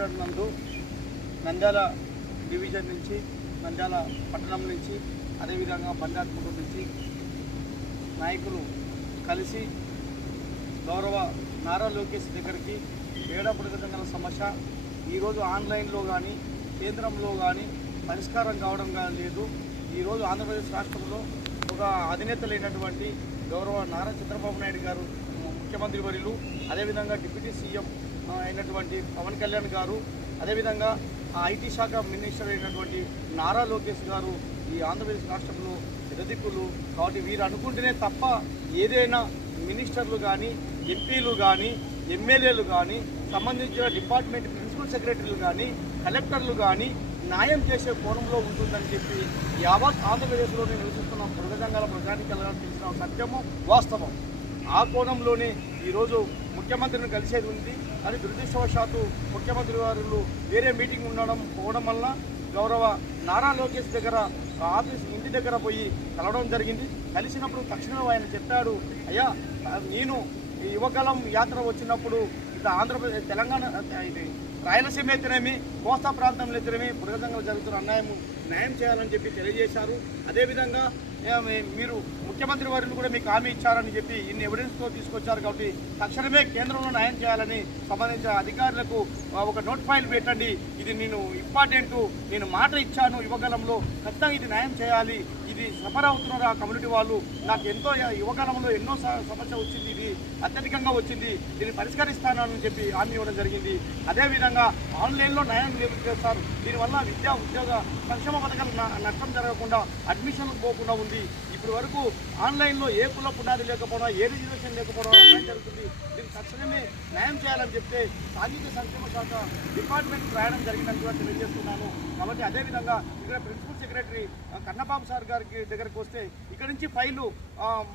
Market నందు Nandyal division నుంచి, నంద్యాల పట్టణం నుంచి, అదేవిధంగా బండార్పూర్ నుంచి నాయకులు కలిసి గౌరవ నారా లోకేష్ దగ్గరికి వేడపడగల సమస్య ఈరోజు ఆన్లైన్లో కానీ కేంద్రంలో కానీ పరిష్కారం కావడం లేదు. ఈరోజు ఆంధ్రప్రదేశ్ రాష్ట్రంలో ఒక అధినేత లేనటువంటి గౌరవ నారా చంద్రబాబు నాయుడు గారు ముఖ్యమంత్రి వర్యులు, అదేవిధంగా డిప్యూటీ సీఎం అయినటువంటి పవన్ కళ్యాణ్ గారు, అదేవిధంగా ఐటీ శాఖ మినిస్టర్ అయినటువంటి నారా లోకేష్ గారు ఈ ఆంధ్రప్రదేశ్ రాష్ట్రంలో ఎదదిక్కులు. కాబట్టి వీరు అనుకుంటేనే తప్ప ఏదైనా మినిస్టర్లు కానీ, ఎంపీలు కానీ, ఎమ్మెల్యేలు కానీ, సంబంధించిన డిపార్ట్మెంట్ ప్రిన్సిపల్ సెక్రటరీలు కానీ, కలెక్టర్లు కానీ న్యాయం చేసే కోణంలో ఉంటుందని చెప్పి యావత్ ఆంధ్రప్రదేశ్లోనే నివసిస్తున్న మృగజంగాల ప్రజానికి తెలిసిన సత్యము వాస్తవం. ఆ కోణంలోనే ఈరోజు ముఖ్యమంత్రిని కలిసేది ఉంది. కానీ దురదృష్టవశాత్తు ముఖ్యమంత్రి వారు వేరే మీటింగ్ పోవడం వల్ల గౌరవ నారా లోకేష్ దగ్గర ఆఫీస్ ఇంటి దగ్గర పోయి కలవడం జరిగింది. కలిసినప్పుడు తక్షణం ఆయన చెప్పాడు, అయ్యా నేను యువకాలం యాత్ర వచ్చినప్పుడు ఇట్లా ఆంధ్రప్రదేశ్, తెలంగాణ, ఇది రాయలసీమ అయితేనేమి, కోస్తా ప్రాంతంలో అయితేనేమి మృగజంగంలో జరుగుతున్న న్యాయం చేయాలని చెప్పి తెలియజేశారు. అదేవిధంగా మీరు ముఖ్యమంత్రి వారిని కూడా మీకు హామీ ఇచ్చారని చెప్పి ఇన్ని ఎవిడెన్స్తో తీసుకొచ్చారు. కాబట్టి తక్షణమే కేంద్రంలో న్యాయం చేయాలని సంబంధించిన అధికారులకు ఒక నోట్ ఫైల్ పెట్టండి. ఇది నేను ఇంపార్టెంట్, నేను మాట ఇచ్చాను యువకాలంలో, ఖచ్చితంగా ఇది న్యాయం చేయాలి. ఇది సఫర్ అవుతున్నారు ఆ కమ్యూనిటీ వాళ్ళు. నాకు ఎంతో యువకాలంలో ఎన్నో సమస్య వచ్చింది, ఇది అత్యధికంగా వచ్చింది, దీన్ని పరిష్కరిస్తానని చెప్పి హామీ ఇవ్వడం జరిగింది. అదేవిధంగా ఆన్లైన్లో న్యాయం చేస్తారు. దీనివల్ల విద్యా ఉద్యోగ సంక్షేమ పథకాలు నష్టం జరగకుండా, అడ్మిషన్లు పోకుండా ఉంది. ఇప్పటి వరకు ఆన్లైన్లో ఏ కుల పునాది లేకపోవడం, ఏ రిజర్వేషన్ లేకపోవడం అన్యాయం జరుగుతుంది. దీనికి తక్షణమే న్యాయం చేయాలని చెప్తే సాంఘిక సంక్షేమ శాఖ డిపార్ట్మెంట్ రాయడం జరిగిందని కూడా తెలియజేస్తున్నాను. కాబట్టి అదేవిధంగా ఇక్కడ ప్రిన్సిపల్ సెక్రటరీ కన్నబాబు సార్ గారికి దగ్గరకు వస్తే ఇక్కడ నుంచి ఫైలు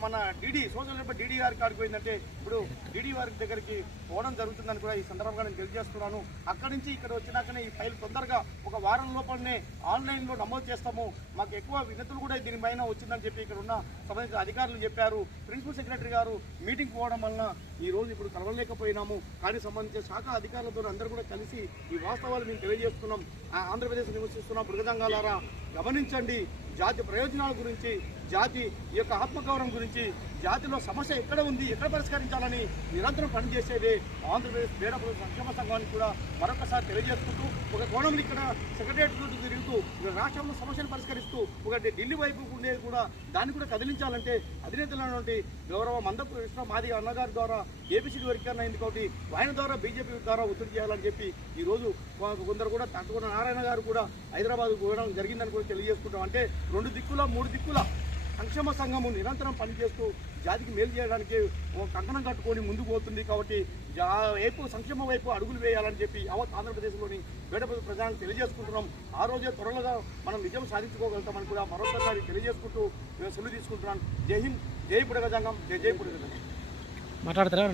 మన డీడీ సోషల్ వెల్ఫేర్ డీడీ గారికి ఆడిపోయిందంటే ఇప్పుడు డీడీ వారి దగ్గరికి పోవడం జరుగుతుందని కూడా ఈ సందర్భంగా నేను తెలియజేస్తున్నాను. అక్కడి నుంచి ఇక్కడ వచ్చినాకనే ఈ ఫైల్ తొందరగా ఒక వారం లోపలనే ఆన్లైన్లో నమోదు చేస్తాము. మాకు ఎక్కువ వినతులు కూడా దీనిపైన వచ్చిందని చెప్పి ఇక్కడ ఉన్న సంబంధించిన అధికారులు చెప్పారు. ప్రిన్సిపల్ సెక్రటరీ గారు మీటింగ్ పోవడం వలన ఈరోజు ఇప్పుడు కలవలేకపోయినాము. కానీ సంబంధించిన శాఖ అధికారులతో అందరూ కూడా కలిసి ఈ వాస్తవాలు మేము తెలియజేస్తున్నాం. ఆంధ్రప్రదేశ్ నివసిస్తున్న మృగజంగాలారా గమనించండి. జాతి ప్రయోజనాల గురించి, జాతి యొక్క ఆత్మగౌరవం గురించి, జాతిలో సమస్య ఎక్కడ ఉంది, ఎక్కడ పరిష్కరించాలని నిరంతరం పనిచేసేదే ఆంధ్రప్రదేశ్ వేడపల్లి సంక్షేమ సంఘానికి కూడా మరొకసారి తెలియజేసుకుంటూ ఒక కోణంలో ఇక్కడ సెక్రటరియట్ చుట్టూ తిరుగుతూ రాష్ట్రంలో సమస్యను పరిష్కరిస్తూ ఒకటి ఢిల్లీ వైపు ఉండేది కూడా దాన్ని కూడా కదిలించాలంటే అధినేతలైనటువంటి గౌరవ మందపు కృష్ణ మాదిగ అన్నగారి ద్వారా ఏబిసిడి వర్గీకరణ అయింది. కాబట్టి ఆయన ద్వారా బీజేపీ ద్వారా ఒత్తిడి చేయాలని చెప్పి ఈరోజు కొందరు కూడా తట్టుకున్న నారాయణ గారు కూడా హైదరాబాద్ పోవడం జరిగిందని కూడా తెలియజేసుకుంటాం. అంటే 2 దిక్కుల 3 దిక్కుల సంక్షేమ సంఘము నిరంతరం పనిచేస్తూ జాతికి మేలు చేయడానికి కంకణం కట్టుకొని ముందుకు పోతుంది. కాబట్టి వైపు సంక్షేమ వైపు అడుగులు వేయాలని చెప్పి యావత్ ఆంధ్రప్రదేశ్లోని వేడపల్లి ప్రజలను తెలియజేసుకుంటున్నాం. ఆ రోజే త్వరగా మనం విజయం సాధించుకోగలుగుతామని కూడా మరొకసారి తెలియజేసుకుంటూ సెలవు తీసుకుంటున్నాను. జై హింద్, జై బుడగజంగం, జై జై బుడగజంగం. మాట్లాడతారా?